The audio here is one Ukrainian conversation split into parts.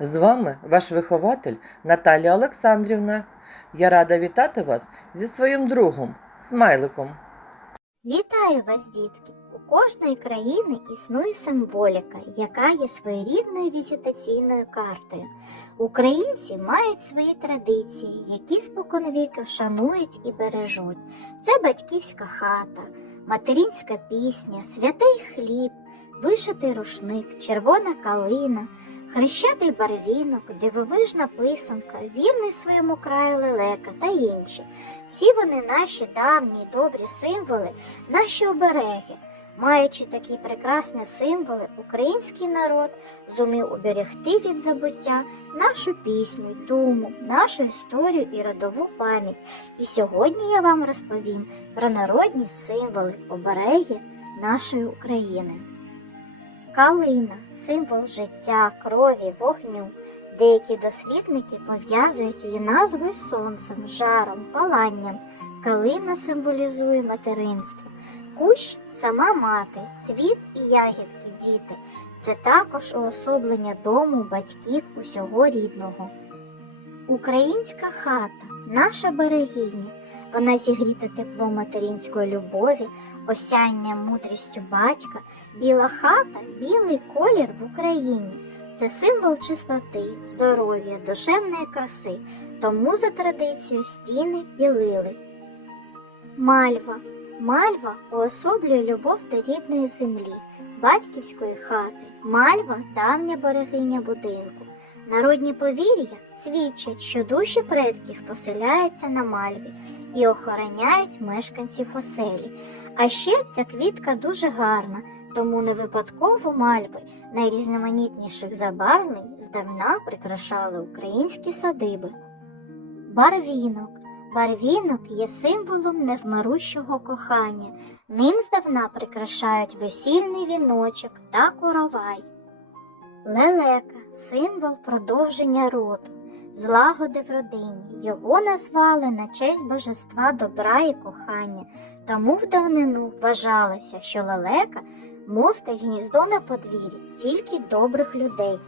З вами ваш вихователь Наталія Олександрівна. Я рада вітати вас зі своїм другом, смайликом. Вітаю вас, дітки! У кожної країни існує символіка, яка є своєрідною візитаційною картою. Українці мають свої традиції, які споконвіку шанують і бережуть. Це батьківська хата, материнська пісня, святий хліб, вишитий рушник, червона калина, хрещатий барвінок, дивовижна писанка, вірний своєму краю лелека та інші. Всі вони наші давні й добрі символи, наші обереги. Маючи такі прекрасні символи, український народ зумів уберегти від забуття нашу пісню, думу, нашу історію і родову пам'ять. І сьогодні я вам розповім про народні символи, обереги нашої України. Калина символ життя, крові, вогню. Деякі дослідники пов'язують її назвою сонцем, жаром, паланням. Калина символізує материнство. Кущ сама мати, цвіт і ягідки діти. Це також уособлення дому, батьків, усього рідного. Українська хата, наша берегиня. Вона зігріта теплом материнської любові, осяння мудрістю батька. Біла хата, білий колір в Україні. Це символ чистоти, здоров'я, душевної краси, тому за традицією стіни білили. Мальва. Мальва уособлює любов до рідної землі, батьківської хати. Мальва давня берегиня будинку. Народні повір'я свідчать, що душі предків поселяються на мальві і охороняють мешканців оселі. А ще ця квітка дуже гарна, тому не випадково мальви найрізноманітніших забарвлень здавна прикрашали українські садиби. Барвінок. Барвінок є символом невмирущого кохання. Ним здавна прикрашають весільний віночок та коровай. Лелека символ продовження роду, злагоди в родині. Його назвали на честь божества добра і кохання, тому в давнину вважалося, що лелека мостить гніздо на подвір'ї тільки добрих людей.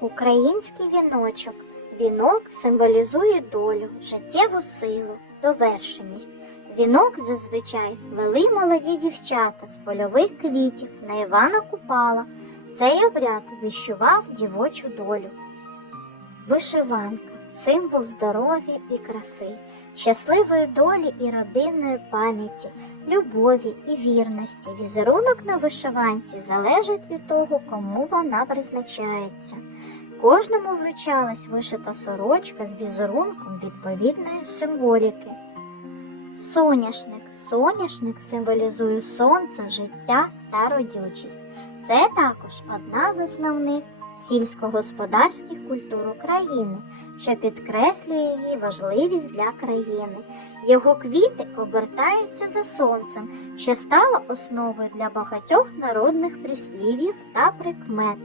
Український віночок. Вінок символізує долю, життєву силу, довершеність. Вінок зазвичай плели молоді дівчата з польових квітів на Івана Купала. Цей обряд віщував дівочу долю. Вишиванка символ здоров'я і краси, щасливої долі і родинної пам'яті, любові і вірності. Візерунок на вишиванці залежить від того, кому вона призначається. Кожному вручалась вишита сорочка з візерунком відповідної символіки. Соняшник. Соняшник символізує сонце, життя та родючість. Це також одна з основних сільськогосподарських культур України, що підкреслює її важливість для країни. Його квіти обертаються за сонцем, що стало основою для багатьох народних прислів'їв та прикмет.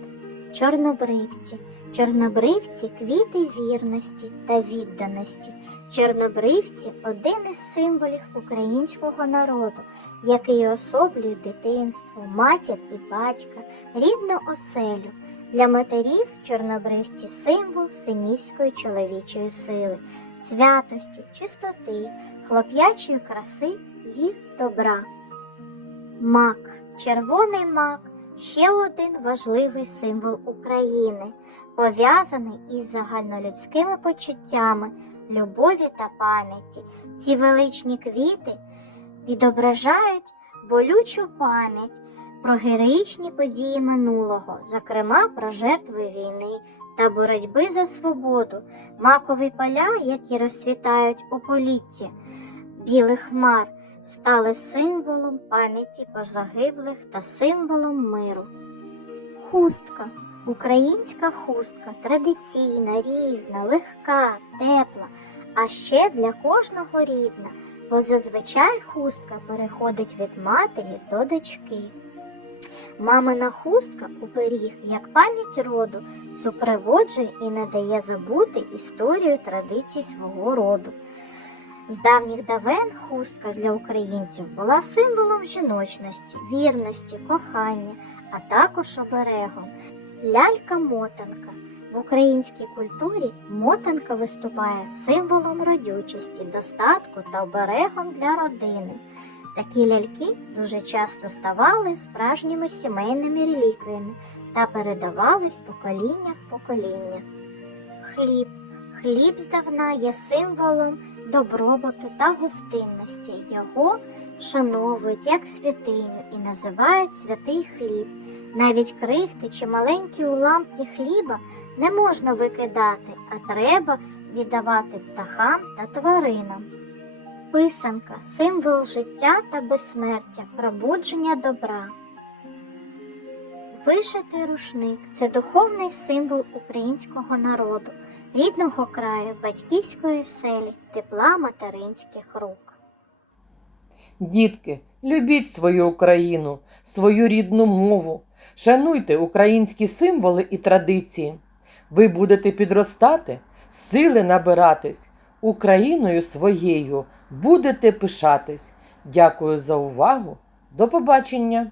Чорнобривці. Чорнобривці квіти вірності та відданості. Чорнобривці один із символів українського народу, який особлює дитинство, матір і батька, рідну оселю. Для матерів чорнобривці символ синівської чоловічої сили, святості, чистоти, хлоп'ячої краси і добра. Мак, червоний мак ще один важливий символ України, пов'язаний із загальнолюдськими почуттями, любові та пам'яті. Ці величні квіти відображають болючу пам'ять про героїчні події минулого, зокрема про жертви війни та боротьби за свободу, макові поля, які розцвітають у політті білих хмар стали символом пам'яті про загиблих та символом миру. Хустка. Українська хустка традиційна, різна, легка, тепла, а ще для кожного рідна, бо зазвичай хустка переходить від матері до дочки. Мамина хустка оберіг як пам'ять роду, супроводжує і не дає забути історію традицій свого роду. З давніх давен хустка для українців була символом жіночності, вірності, кохання, а також оберегом. Лялька-мотанка. В українській культурі мотанка виступає символом родючості, достатку та оберегом для родини. Такі ляльки дуже часто ставали справжніми сімейними реліквіями та передавались покоління в покоління. Хліб. Хліб здавна є символом добробуту та гостинності. Його вшановують як святиню і називають святий хліб. Навіть крихти чи маленькі уламки хліба не можна викидати, а треба віддавати птахам та тваринам. Писанка символ життя та безсмертя, пробудження добра. Вишитий рушник це духовний символ українського народу, рідного краю, батьківської селі, тепла материнських рук. Дітки, любіть свою Україну, свою рідну мову, шануйте українські символи і традиції. Ви будете підростати, сили набиратись, Україною своєю будете пишатись. Дякую за увагу. До побачення!